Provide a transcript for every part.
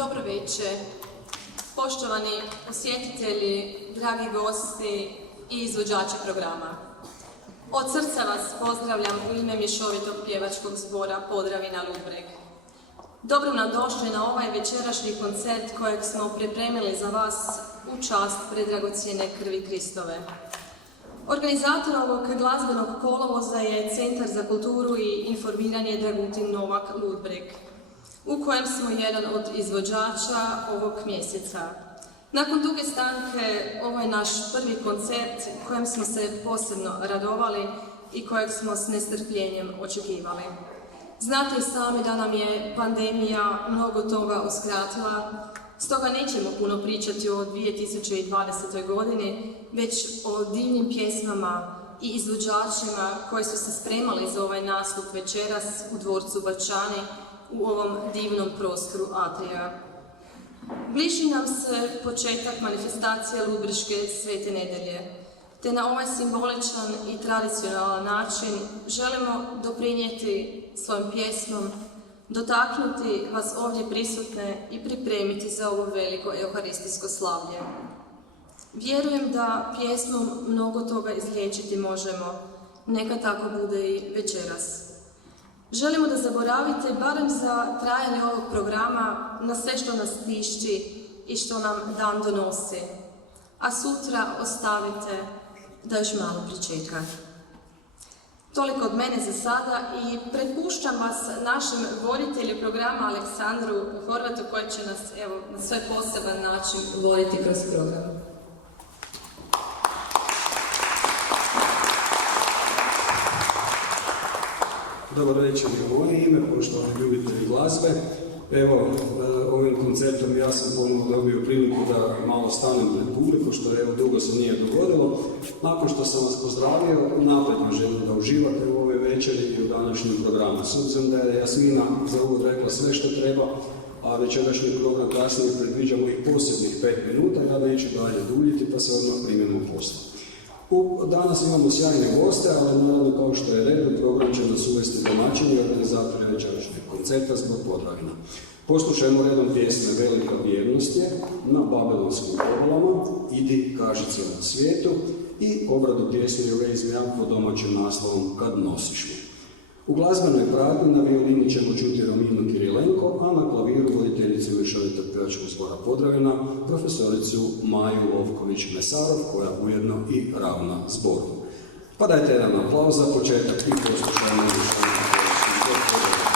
Dobro večer, poštovani posjetitelji, dragi gosti i izvođači programa. Od srca vas pozdravljam u ime mješovitog pjevačkog zbora Podravina Ludbreg. Dobro nam došli na ovaj večerašnji koncert kojeg smo pripremili za vas u čast predragocjene krvi Kristove. Organizator ovog glazbenog kolovoza je Centar za kulturu i informiranje Dragutin Novak Ludbreg, u kojem smo jedan od izvođača ovog mjeseca. Nakon duge stanke, ovo je naš prvi koncert kojem smo se posebno radovali i kojeg smo s nestrpljenjem očekivali. Znate i sami da nam je pandemija mnogo toga uskratila, stoga nećemo puno pričati o 2020. godini, već o divnim pjesmama i izvođačima koji su se spremali za ovaj nastup večeras u dvorcu Bačani u ovom divnom prostoru Atrija. Bliži nam se početak manifestacije Ludbreške Svete nedelje, te na ovaj simboličan i tradicionalan način želimo doprinijeti svojom pjesmom, dotaknuti vas ovdje prisutne i pripremiti za ovo veliko euharistijsko slavlje. Vjerujem da pjesmom mnogo toga izliječiti možemo, neka tako bude i večeras. Želimo da zaboravite, barem za trajanje ovog programa, na sve što nas tišći i što nam dan donosi, a sutra ostavite da još malo pričeka. Toliko od mene za sada i prepuštam vas našem voditelju programa Aleksandru Horvatu koji će nas na svoj poseban način voditi kroz program. Dobar večer i u moje ime, poštovani ljubitelji glazbe. Evo, ovim koncertom ja sam ponovno dobio priliku da malo stanem pred publiku, što dugo se nije dogodilo. Nakon što sam vas pozdravio, napred vam želim da uživate u ove večeri i u današnjem programu. S obzirom da je Jasmina za uvod rekla sve što treba, a večerašnji program kasnije predviđamo i posebnih 5 minuta, ja neću dalje duljiti pa se odmah primjenu posla. Danas imamo sjajne goste, ali naravno kao što je red, program će nas uvesti domaćini i organizatori večerašnjeg koncerta zbog Podravina. Poslušajmo redom pjesme Velika vjernost je, Na Babilonskim obalama, Idi kaži cijelom svijetu i obradu pjesme Raise Me Up pod domaćim naslovom Kad nosiš me. U glazbenoj pratnji na violini ćemo čuti Rominu Kirilenko, a na klaviru voditeljicu mješovitog pjevačkog zbora Podravina, profesoricu Maju Lovković-Mesarov, koja ujedno i ravna zboru. Pa dajte jedan aplauz za početak i poslušajmo mješovitog pjevačkog zbora.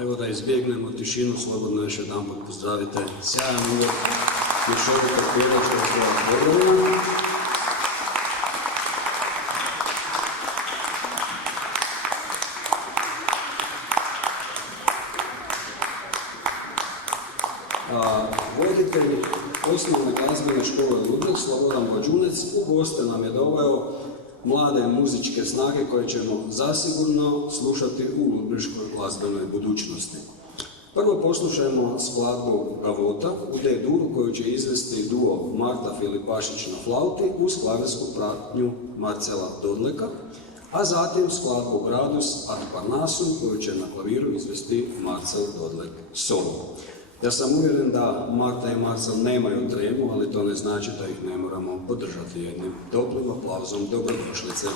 Evo da izbjegnemo tišinu, slobodno još jedan put pozdravite sjajan uvijek mješovitog pjevačkog zbora Podravina. Voditelj osnovne glazbene škole Ludbreg, Slobodan Bođunec, u goste nam je doveo mlade muzičke snage koje ćemo zasigurno slušati u ludbreškoj glazbenoj budućnosti. Prvo poslušajmo skladbu Gavota u D-duru koju će izvesti duo Marta Filipašić na flauti uz klavirsku pratnju Marcela Dodleka, a zatim skladbu Gradus ad Parnasum koju će na klaviru izvesti Marcel Dodlek solo. Ja sam uvjeren da Marta i Marcel nemaju tremu, ali to ne znači da ih ne moramo podržati jednim toplim aplauzom dobrodošlice.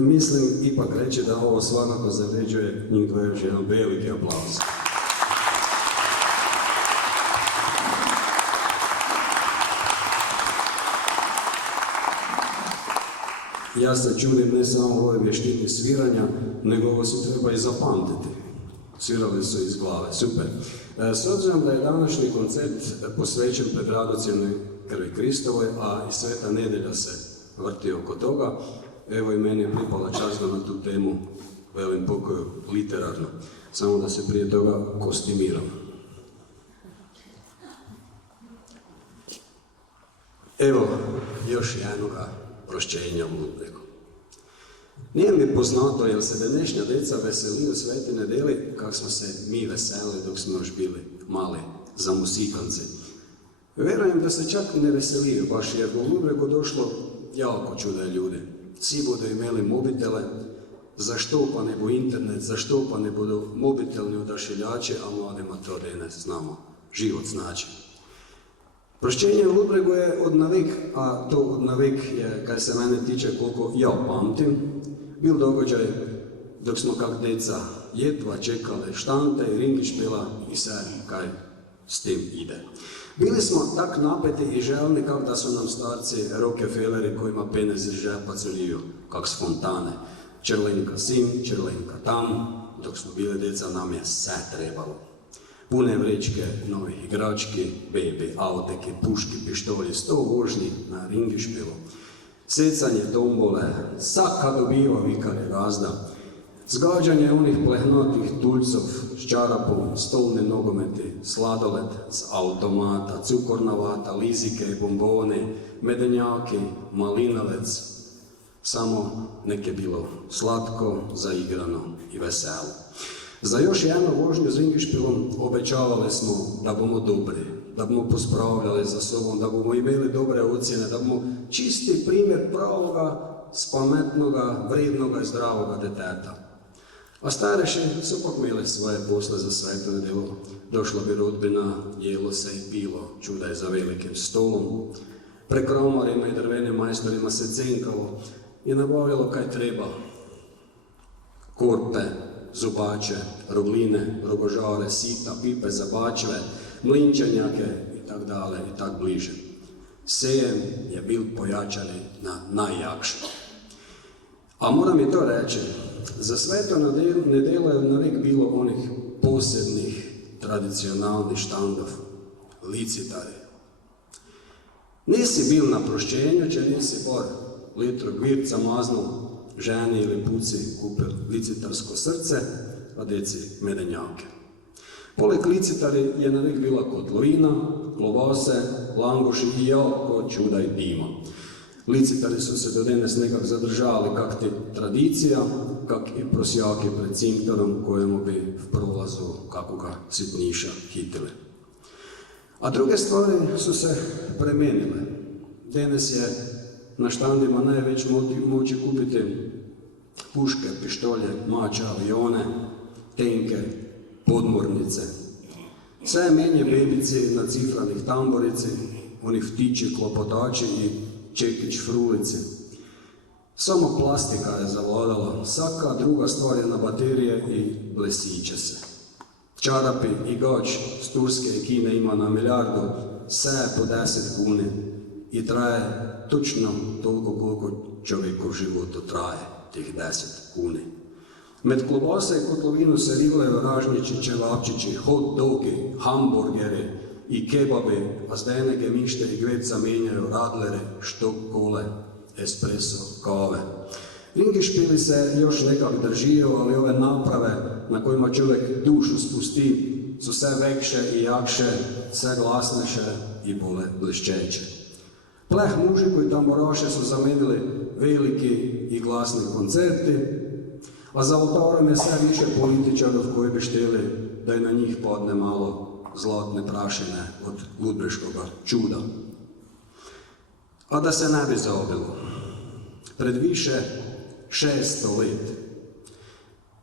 mislim ipak reći da ovo svakako zavređuje njih dvoje još jedan veliki aplauz. Ja se čudim ne samo u ovoj vještini sviranja, nego ovo se treba i zapamtiti. Svirali su iz glave, super. S obzirom da je današnji koncert posvećen predragocjenoj krvi Kristovoj, a i Sveta nedjelja se vrti oko toga, evo i meni je pripala čast da na tu temu velim pokoju literarno, samo da se prije toga kostimiram. Evo još jednoga prošćenja u Ludbregu. Nije mi poznato jel se današnja deca veseli u Sveti nedjelji kak smo se mi veselili dok smo još bili mali zamusikanci. Vjerujem da se čak ne veseliju baš jer u Ludbregu došlo jako čuda ljudi. Svi budu imeli mobitele, zašto pa ne bu internet, zašto pa ne budu mobitelni odašiljači, a mladima to danas znamo, život znači. Prošćenje u Ludbregu je od navik, a to od navik je, kaj se mene tiče, koliko ja pamtim, bil događaj dok smo kak deca jedva čekali štante i ringišpila i sad kaj s tim ide. Bili smo tak napeti i želni kak da su nam starci Rockefelleri kojima penez iz žepa culiju, kak s fontane. Črlenka sim, črlenka tam, dok smo bili deca nam je sve trebalo. Pune vrečke novih igrački, baby, auteke, puški, pištolji, 100 vožnji na ringišpilu. Secanje tombole, saka dobiva vikar i gazda. Zgađanje onih plehnatih tuljcov s čarapom, stolni nogometi, sladoled z automata, cukorna vata, lizike i bombone, medenjaki, malinavec. Samo neke bilo slatko, zaigrano i veselo. Za još jednu vožnju s ringišpilom obećavali smo da bomo dobri, da bomo pospravljali za sobom, da bomo imeli dobre ocjene, da bomo čisti primjer pravoga, spametnoga, vrednoga i zdravoga deteta. A stareši su pak imeli svoje posle za Svetu nedjelju. Došla bi rodbina, jelo se i pilo, čudaj za velikim stolom. Pre kromarima i drvenim majstorima se cenkalo i nabavljalo kaj treba. Korpe, zubače, rogline, rogožare, sita, pipe za bačve, mlinčanjake i tak dale i tak bliže. Sejem je bil pojačani na najjakše. A moram i to reći, za Sveto nedjelju je navik bilo onih posebnih, tradicionalnih štandov, licitari. Nisi bil na prošćenju, če nisi bar litru gvirca maznul, ženi ili puci kupil licitarsko srce, a deci medenjake. Poleg licitari je navik bila kotlovina, klobase, langoši i jako čudaj dima. Licitari su se do danas nekak zadržali kak ti tradicija, kak i prosjaki pred cinktorom kojemu bi v prolazu kakoga sitniša hitili. A druge stvari su se premenile. Danas je na štandima najveć moći kupiti puške, pištolje, mače, avione, tenke, podmornice. Sve je menje bebici na cifranih tamborici, oni ftići, klopotači i čekić frulici. Samo plastika je zavladala, svaka druga stvar je na baterije i blesiće se. Čarapi i gač s Turske i Kine ima na milijardu, sve je po 10 kune i traje točno toliko koliko čovjekov životu traje, tih 10 kune. Med klobase i kotlovinu se rivlaju ražnjići, čevapčići, hot dogi, hamburgeri i kebabi, a zdajne gemište i gveca menjaju radlere, štok kole, espresso, kave. Ringišpili se još nekak držijo, ali ove naprave na kojima čovjek dušu spusti su sve vekše i jakše, sve glasneše i bole bleščeće. Pleh mužiku i tamboraše su zamenili veliki i glasni koncerti, a za oltarom je sve više političarov koji bi šteli da je na njih padne malo zlatne prašine od ludbreškoga čuda. A da se ne bi zaobilo, pred više 600 let,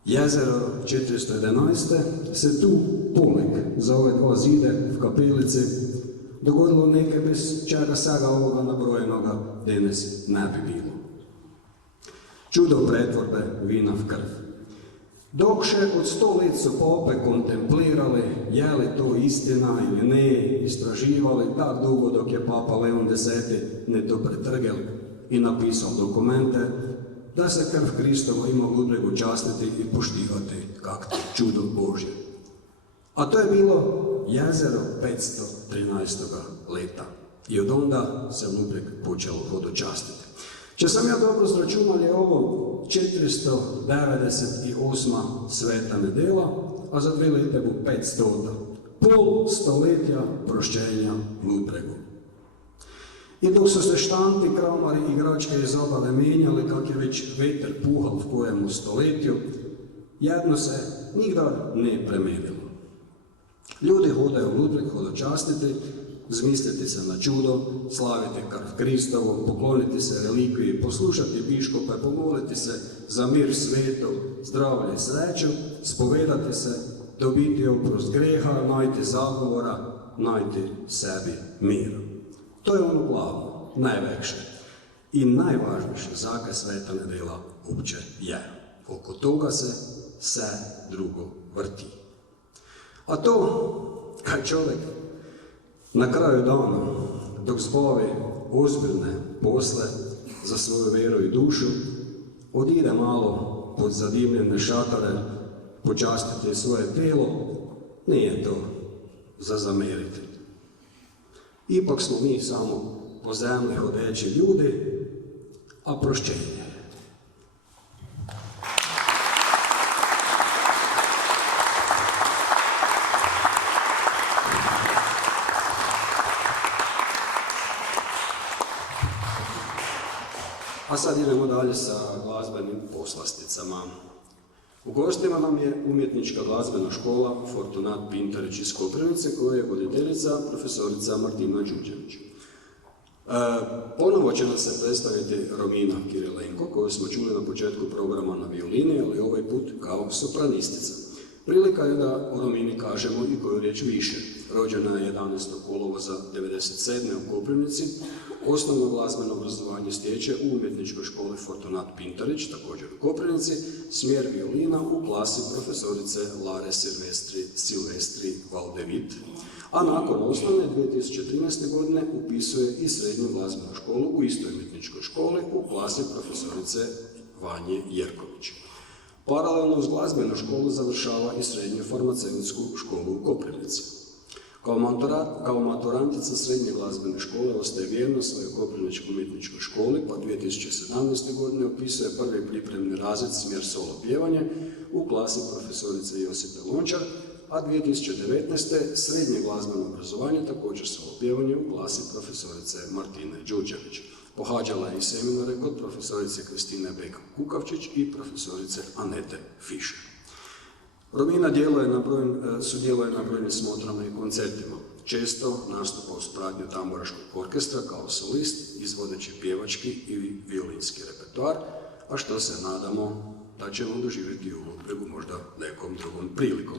jezero 411. se tu poleg za ove dva zide v kapelici dogodilo nekaj, bez čega svega ovoga nabrojenoga danes ne bi bilo. Čudo pretvorbe vina v krv. Dok še od 100 let su pope kontemplirali, je li to istina ili ne, istraživali tak dugo dok je papa Leon X ne to pretrgel i napisao dokumente da se krv Kristova ima u Ludbregu častiti i poštivati kak čudo Božje. A to je bilo jezero 513. leta i od onda se Ludbreg počelo hodočastiti. Če sam ja dobro zračunal, je ovo 498. sveta nedela, a za 2 leta bo 500. Pol stoletja prošćenja Ludbregu. I dok su se štanti, kramari i igračke iz obale menjali, kak je već veter puhal v kojemu stoletju, jedno se nigdar ne premenilo. Ljudi hodaju u Ludbreg hodočastiti, zmisliti se na čudo, slaviti krv Kristovu, pokloniti se relikviji, poslušati biškope, pomoliti se za mir svijetu, zdravlje i sreću, spovedati se, dobiti oprost greha, najti zagovora, najti sebi mir. To je ono glavno, najvekše i najvažnejše zaka sveta nedela uopće je. Oko toga se sve drugo vrti. A to, kaj čovjek na kraju dana, dok zbavi ozbiljne posle za svoju vjeru i dušu, odide malo pod zadimljene šatore, počastiti svoje telo, nije to za zameriti. Ipak smo mi samo po zemlji hodeći ljudi, a prošćenje. A sad idemo dalje sa glazbenim poslasticama. U gostima nam je umjetnička glazbena škola Fortunat Pintarić iz Koprivnice, koja je voditeljica profesorica Martina Đurđević. Ponovo će nam se predstaviti Romina Kirilenko, koju smo čuli na početku programa na violini, ali ovaj put kao sopranistica. Prilika je da o Romini kažemo i koju riječ više. Rođena je 11. kolovoza 1997. u Koprivnici. Osnovno glazbeno obrazovanje stječe u umjetničkoj školi Fortunat Pintarić, također u Koprivnici, smjer violina u klasi profesorice Lare Silvestri Valdevit, a nakon osnovne 2013. godine upisuje i srednju glazbenu školu u istoj umjetničkoj školi u klasi profesorice Vanje Jerković. Paralelno uz glazbenu školu završava i srednju farmaceutsku školu u Koprivnici. Kao maturantica srednje glazbene škole ostaje vjerno svojoj koprivničkoj umjetničkoj školi, pa 2017. godine upisuje prvi pripremni razred smjer solo pjevanje u klasi profesorice Josipe Lončar, a 2019. srednje glazbeno obrazovanje, također solo pjevanje u klasi profesorice Martine Đurđević. Pohađala je i seminare kod profesorice Kristine Bek-Kukavčić i profesorice Anete Fischer. Romina sudjeluje na brojnim smotrama i koncertima. Često nastupa u pratnju tamburaškog orkestra kao solist, izvodeći pjevački i violinski repertoar, a što se nadamo da ćemo doživjeti u Ludbregu možda nekom drugom prilikom.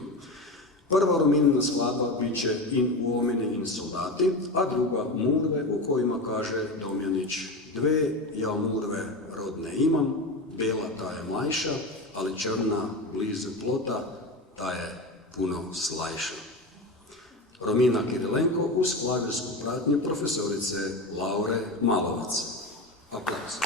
Prva Rominina skladba bit će In uomini in soldati, a druga Murve, u kojima kaže Domjanić: dve ja Murve rodne imam, bela ta je mlajša, ali črna blizu plota, ta je puno slajša. Romina Kirilenko uz klavirsku pratnju profesorice Laure Malovac. Aplauz.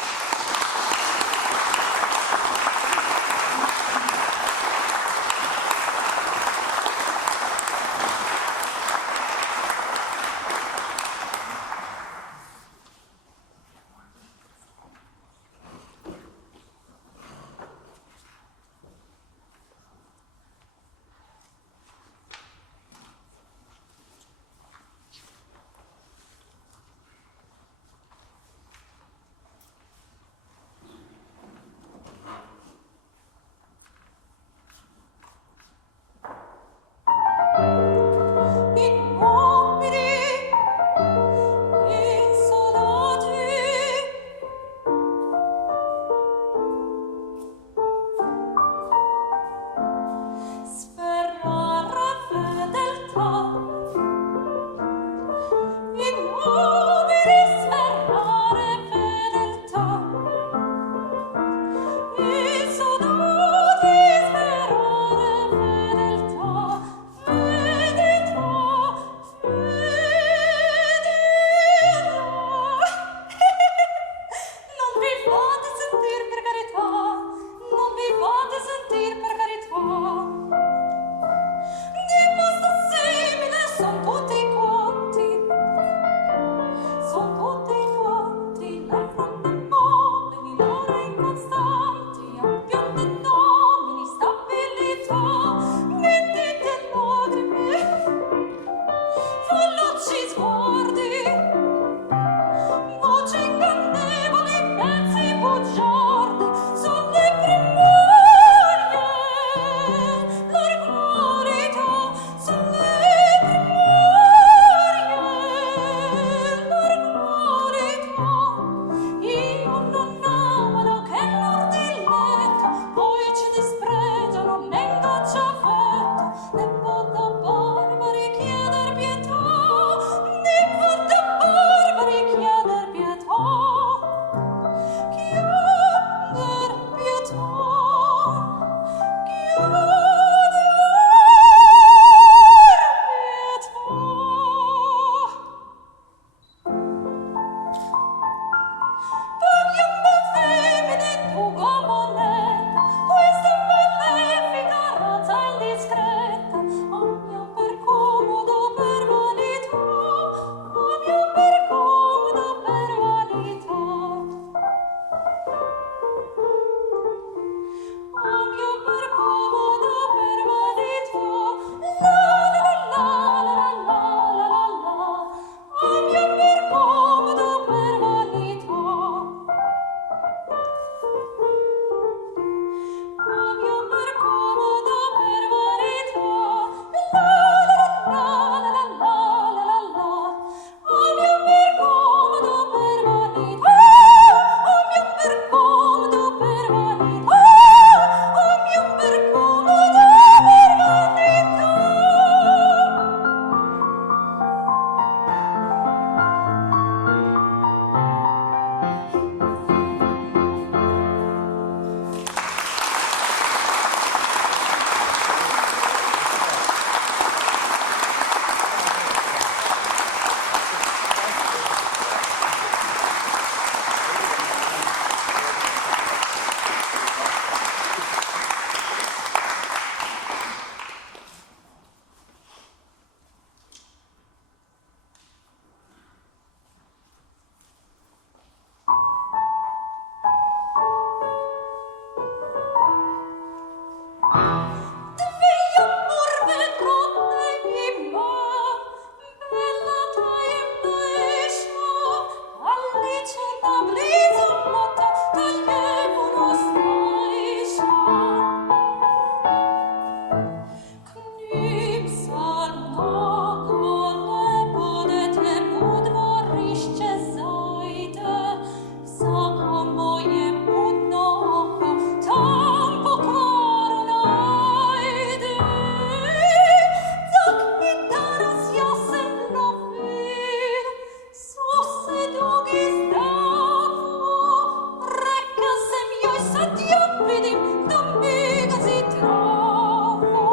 vidim da mi gazi travu.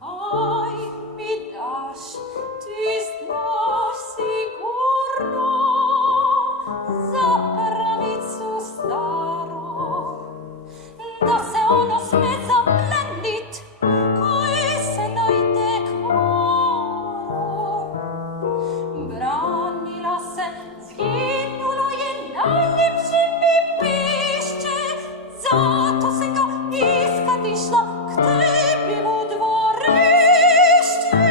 Kaj mi daš, ti znaš sigurno za pravicu staru, da se ono sme zaplenit koji se najde kvaru. Branila se, zginulo je, najljepše mi pišće, zato sam ga iskat išla k tebi u dvorište.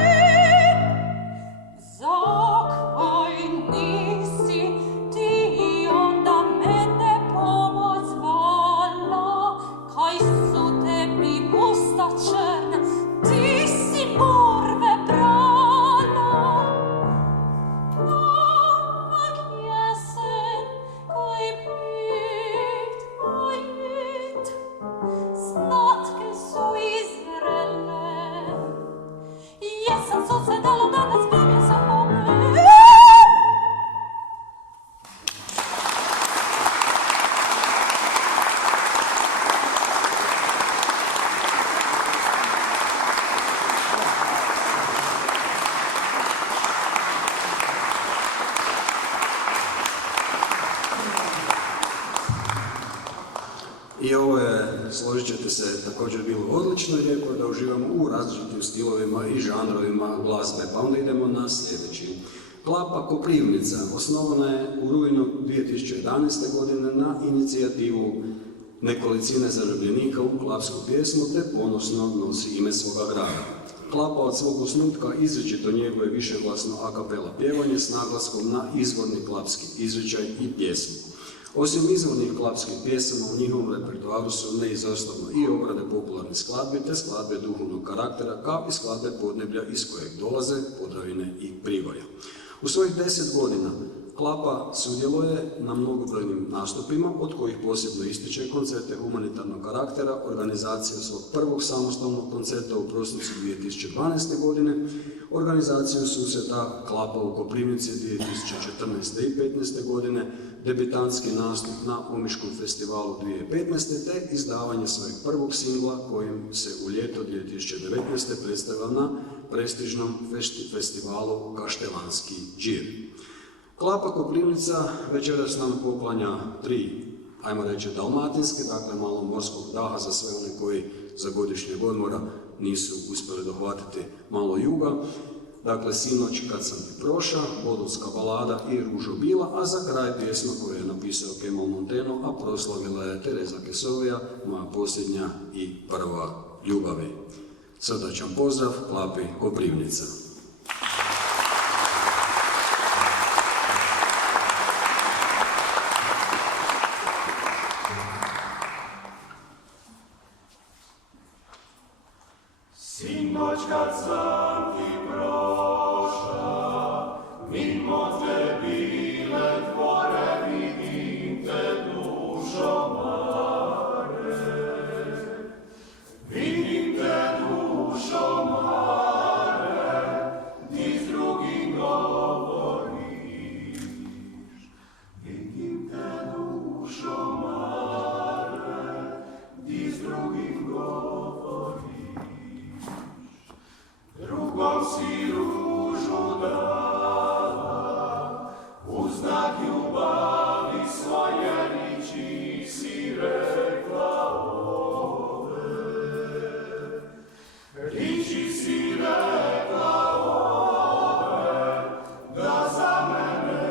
Zakaj nisi ti onda mene pomoć zvala, kaj su tebi usta črna, ti si murve brala. Pak jesen, kaj pit, slatke su izvrele. Jesen su se dalo danas bavio sa ome. I ovo je, složit ćete se, također bilo odlično i lijepo je da uživamo u različitim stilovima i žanrovima glazbe. Pa onda idemo na sljedeći. Klapa Koprivnica osnovana je u rujnu 2011. godine na inicijativu nekolicine zarobljenika u klapsku pjesmu te ponosno nosi ime svoga grada. Klapa od svog osnutka izričito njeguje višeglasno a cappella pjevanje s naglaskom na izvorni klapski izričaj i pjesmu. Osim izvornih klapskih pjesama, u njihovom repertoaru su neizostavno i obrade popularne skladbe te skladbe duhovnog karaktera, kao i skladbe podneblja iz kojeg dolaze Podravine i Prigorja. U svojih 10 godina Klapa sudjeluje na mnogobrojnim nastupima, od kojih posebno ističe koncerte humanitarnog karaktera, organizaciju svog prvog samostalnog koncerta u prosincu 2012. godine, organizaciju susreta Klapa u Koprivnici 2014. i 2015. godine, debitanski nastup na Omiškom festivalu 2015. te izdavanje svojeg prvog singla kojim se u ljeto 2019. predstavlja na prestižnom festivalu Kaštelanski džir. Klapa Koprivnica večeras nam poklanja 3, ajmo reći, dalmatinske, dakle malo morskog daha za sve one koji za godišnjeg odmora nisu uspjeli dohvatiti malo juga. Dakle, Sinoć kad sam ti proša, Bodulska balada i Ružo bila, a za kraj pjesma koju je napisao Kemal Monteno, a proslavila je Tereza Kesovija, moja posljednja i prva ljubavi. Srdačan pozdrav, Klapi Koprivnica. Sinoć kad sam ti proša, mimo te bile dvore, vidim te dušo mare. Vidim te dušo mare, ti s drugim govoriš. Vidim te dušo mare, ti s drugim govoriš. Drugom si ružu dala, u znak ljubavi svoje riči si rekla ove. Riči si rekla ove, da za mene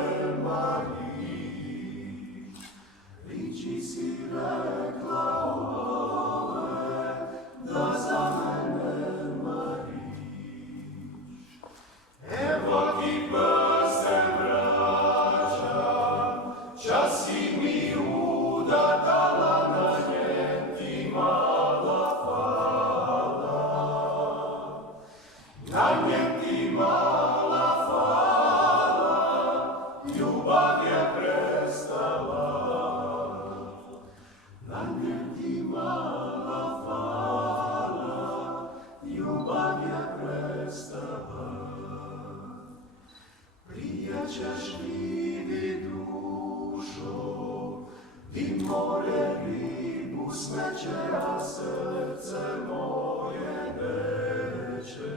mariš. Riči si rekla ove, da za mene mariš. Evo ti prstem vraćam, čas si mi udatala, na njem ti mala hvala. Na njem ti mala hvala, ljubav je prestala. more ribu smeće, a srce moje neće.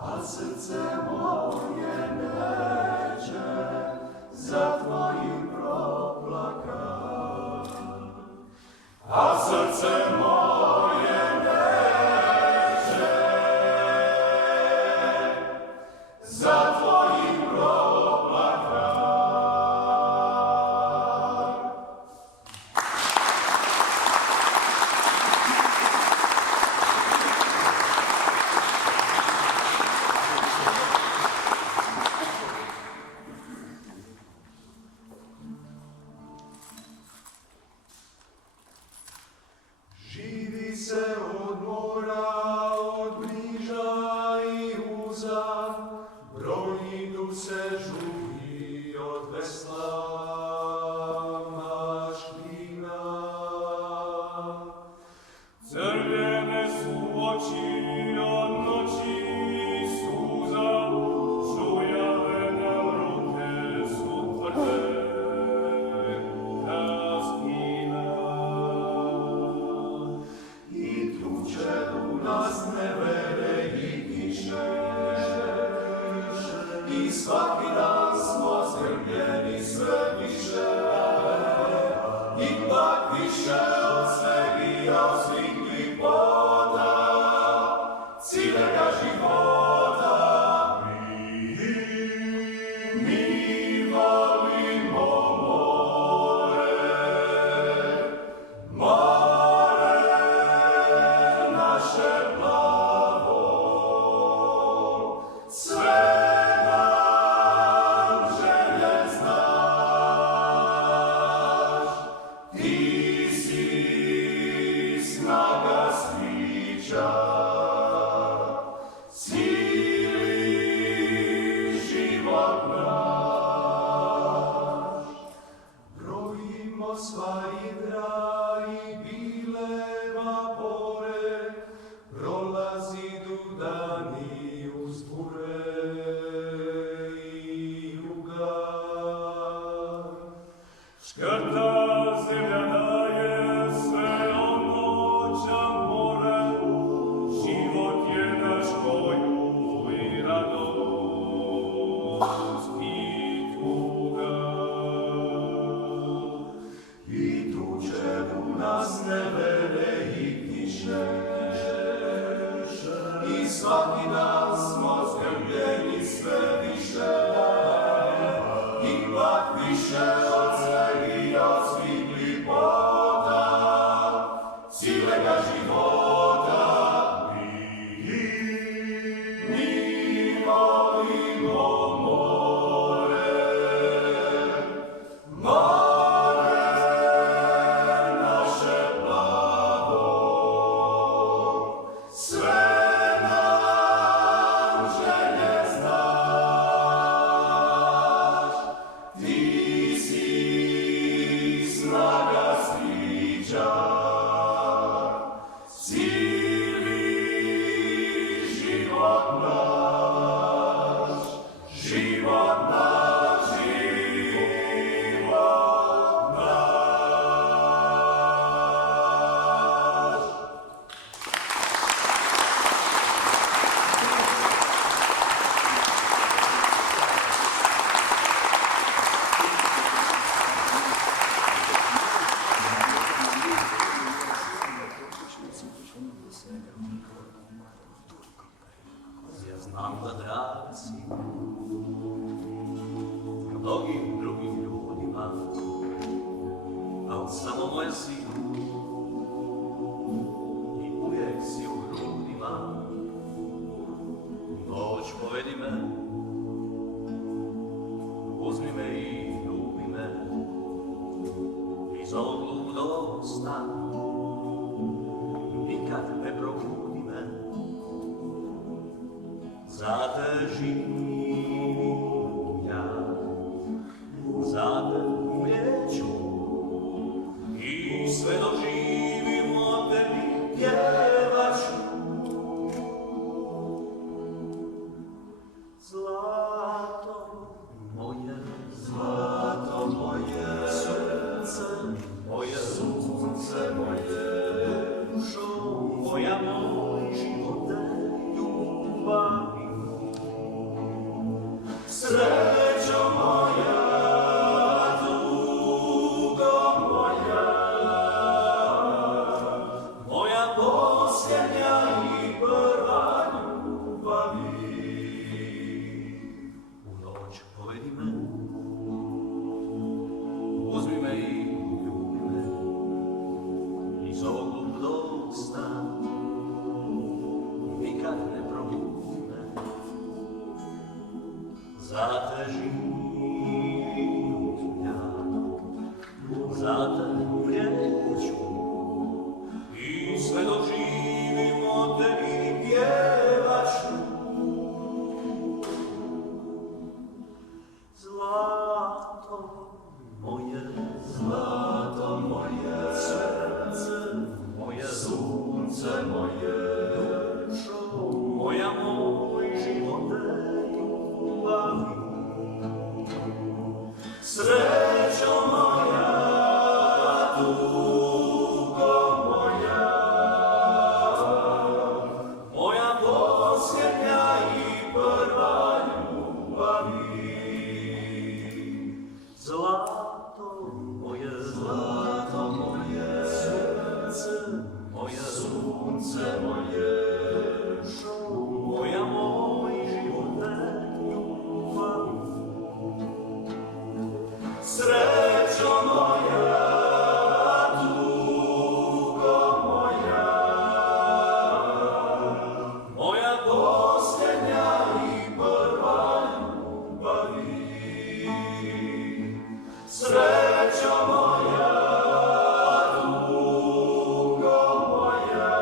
A srce moje neće za tvojim proplaka. A srce moje neće za tvojim proplaka. Živi se od mora, od bliža i uza, brojni tu se žuri od vesla maština. Crvene su oči od noći i suza, žujale nam ruke su tvrde. Nas nevere i kiše, i svaki dan smo zgrbljeni sve više, ipak više od sveg i od svih lipota, ciljega života. Mi volimo more, naše plavo, sve nam želje znaš, ti si snaga svića, cijeli život naš. Brojimo sva idra i bile vapore, prolazidu dani uz bure i juga. Škrta zemlja daje sve noća more, život je naš koju i radost i tuga. I tuče u nas nevere i kiše, i svaki dan smo zgrbljeni sve više, ipak više od sveg i od svih lipota, ciljega života. Mi volimo more, more naše plavo, sve nam želje znaš, ti si snaga svića, cijeli život naš, život naš, život naš. Ja znam da drag si mnogim drugim ljudima, al samo moja si i uvijek si u grudima. Noć povedi me, uzmi me i ljubi me iz ovog ludog sna, nikad ne probudi me. Za te živim ja, za te umjeću i sve doživim o tebi pjevat ću. Zlato moje, moje sunce, moje dušo, moja moj živote, ljubavi. Srećo moja, tugo moja, moja posljednja i prva ljubavi. U noć povedi me, uzmi me i ljubi me, iz ovog ludog sna, nikad ne probudi me. Za te živim ja, za te umrijeću, i sve dok živim o tebi pjevat ću. Zlato moje, srce moje, sunce moje, dušo moja, moj živote, ljubavi. Srećo moja, tugo moja, moja posljednja i prva ljubavi. Zlato moje, srce moje, sunce moje, dušo moja, moj živote, ljubavi. Srećo moja, tugo moja, moja posljednja i prva ljubavi. Srećo moja, tugo moja,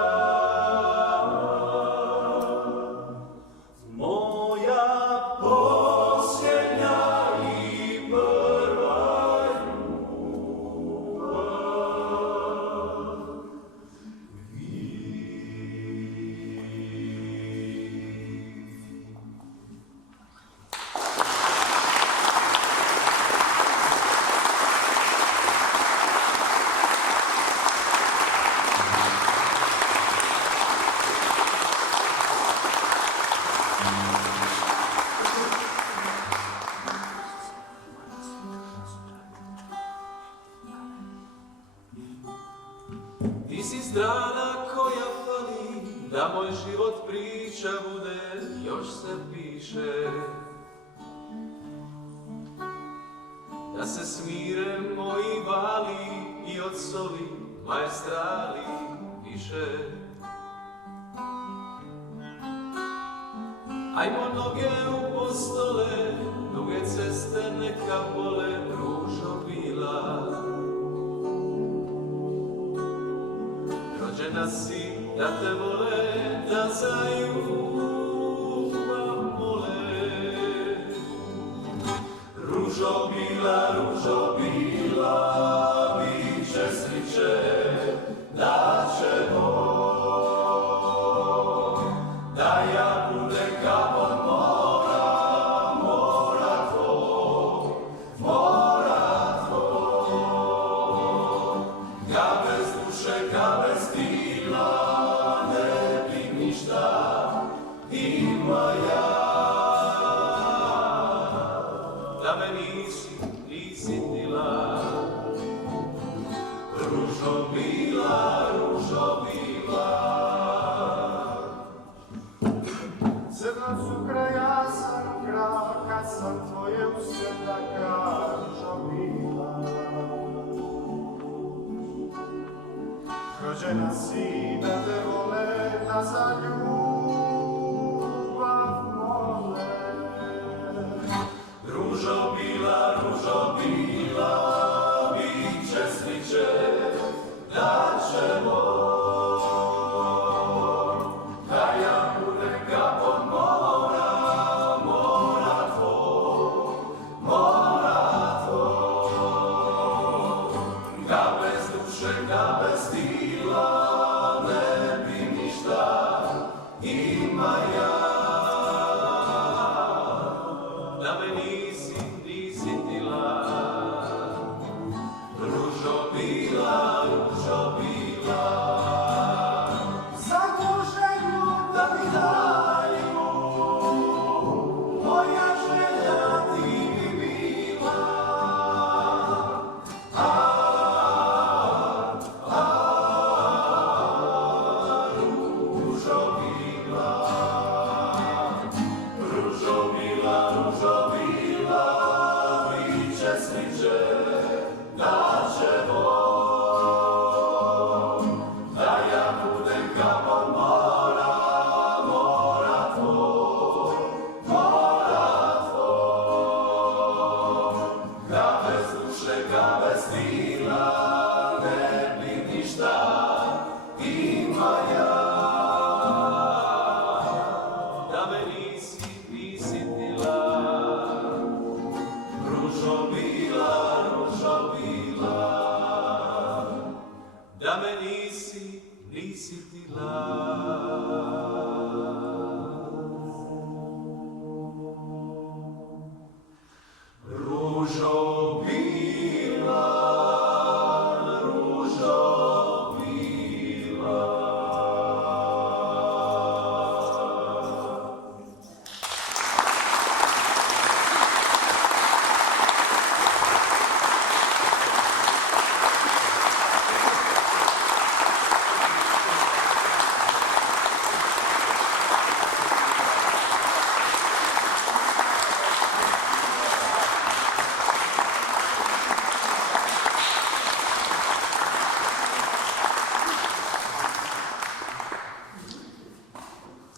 moja posljednja i prva Ti si strana koja fali, da moj život priča bude, još se piše. Da se smire moji vali i od soli maestrali više. Ajmo noge u postole, duge ceste neka bole, ružo bila. Rođena si da te vole, da za ljubav mole. Ružo bila, biće sriće, da će Bog, da ja budem kapom mora tvoj, ga bez duše, ga bez tila, ne bi ništa ima ja. Da me nisi tila, ružo bila. Crna cukra, ja sam krava, kad sam tvoje usjeda kaža bila. Rođena si da te vole, da za ljubav mole. Ružo bila, biće sriće, da će Bog, da ja budem kapom mora tvoj, ga bez duše, ga bez tila, ne bi ništa ima ja. Da me nisi tila, ružo bila. za tu želju da mi daju, moja želja ti bi bila. Ružo bila, priče sliče, da ćemo, da ja budem kapom mora tvoj, ga bez duše, ga bez stila, ne bi ništa ima ja. Da me nisi prisjetila, Ružo bila, da me nisi prisjetila. Ružo bila,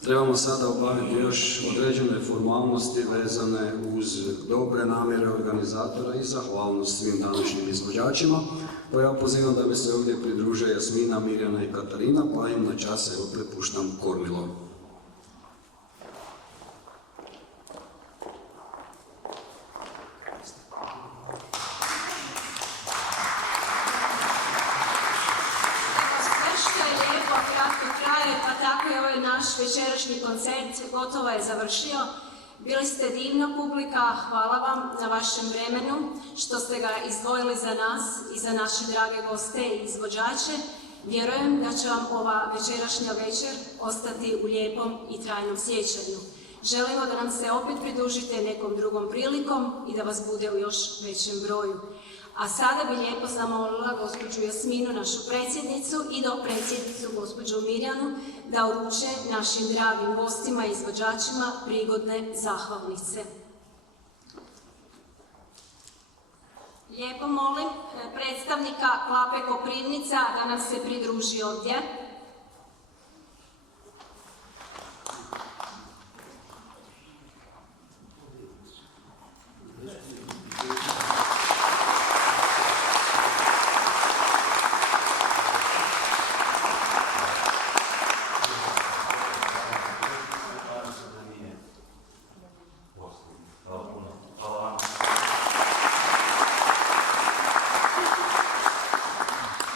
Trebamo sada obaviti još određene formalnosti vezane uz dobre namjere organizatora i zahvalnost svim današnjim izvođačima. Pa ja pozivam da mi se ovdje pridruže Jasmina, Mirjana i Katarina, pa im na čas evo prepuštam kormilo. Sve što je lijepo, kratko traje, pa tako je ovaj naš večerašnji koncert gotovo je završio. Bili ste divna publika, hvala vam na vašem vremenu što ste ga izdvojili za nas i za naše drage goste i izvođače. Vjerujem da će vam ova večerašnja večer ostati u lijepom i trajnom sjećanju. Želimo da nam se opet pridružite nekom drugom prilikom i da vas bude u još većem broju. A sada bi lijepo zamolila gospođu Jasminu, našu predsjednicu, i dopredsjednicu gospođu Mirjanu da uruče našim dragim gostima i izvođačima prigodne zahvalnice. Lijepo molim predstavnika Klape Koprivnica da nam se pridruži ovdje.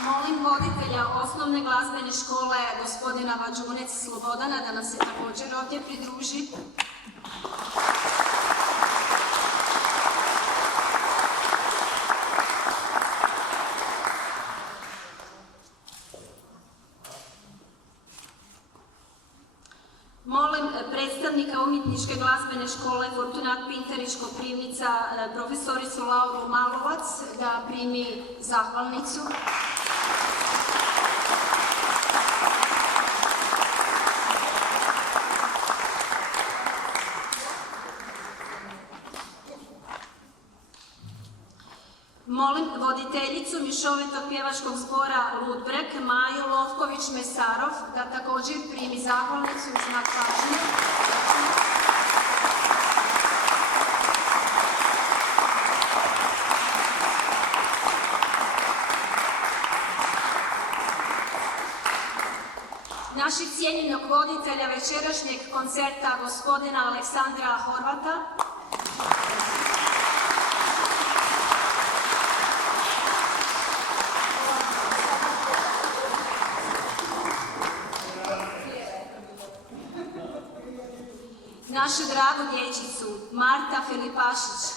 Molim voditelja osnovne glazbene škole, gospodina Vađunec Slobodana, da nam se također ovdje pridruži. Molim predstavnika umjetničke glazbene škole Fortunat Pintarić Koprivnica, profesoricu Lauru Malovac, da primi zahvalnicu. Molim voditeljicu mješovitog pjevačkog zbora Ludbreg, Maju Lovković-Mesarov, da također primi zahvalnicu u znak pažnje. Našeg cijenjenog voditelja večerašnjeg koncerta, gospodina Aleksandra Horvata. Našu dragu dječicu, Marta Filipašić.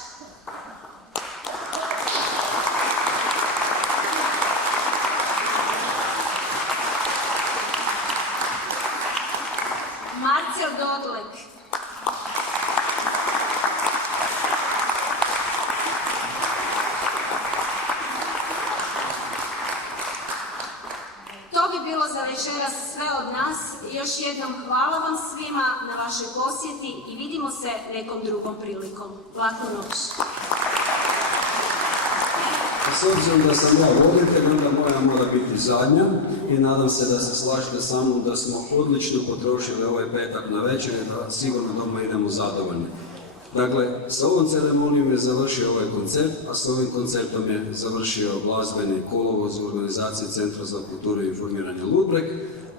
bi bilo za večeras sve od nas. Još jednom hvala vam svima na vašoj posjeti i vidimo se nekom drugom prilikom. Laku noć. S obzirom da sam ja voditelj, onda moja mora biti zadnja i nadam se da se slažete sa mnom da smo odlično potrošili ovaj petak na večer i da sigurno doma idemo zadovoljni. Dakle, sa ovom ceremonijom je završio ovaj koncert, a s ovim koncertom je završio glazbeni kolovoz u organizaciji Centra za kulturu i informiranje Ludbreg,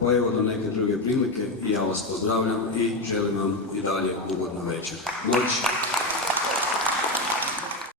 pa evo do neke druge prilike i ja vas pozdravljam i želim vam i dalje ugodnu večer. Noć.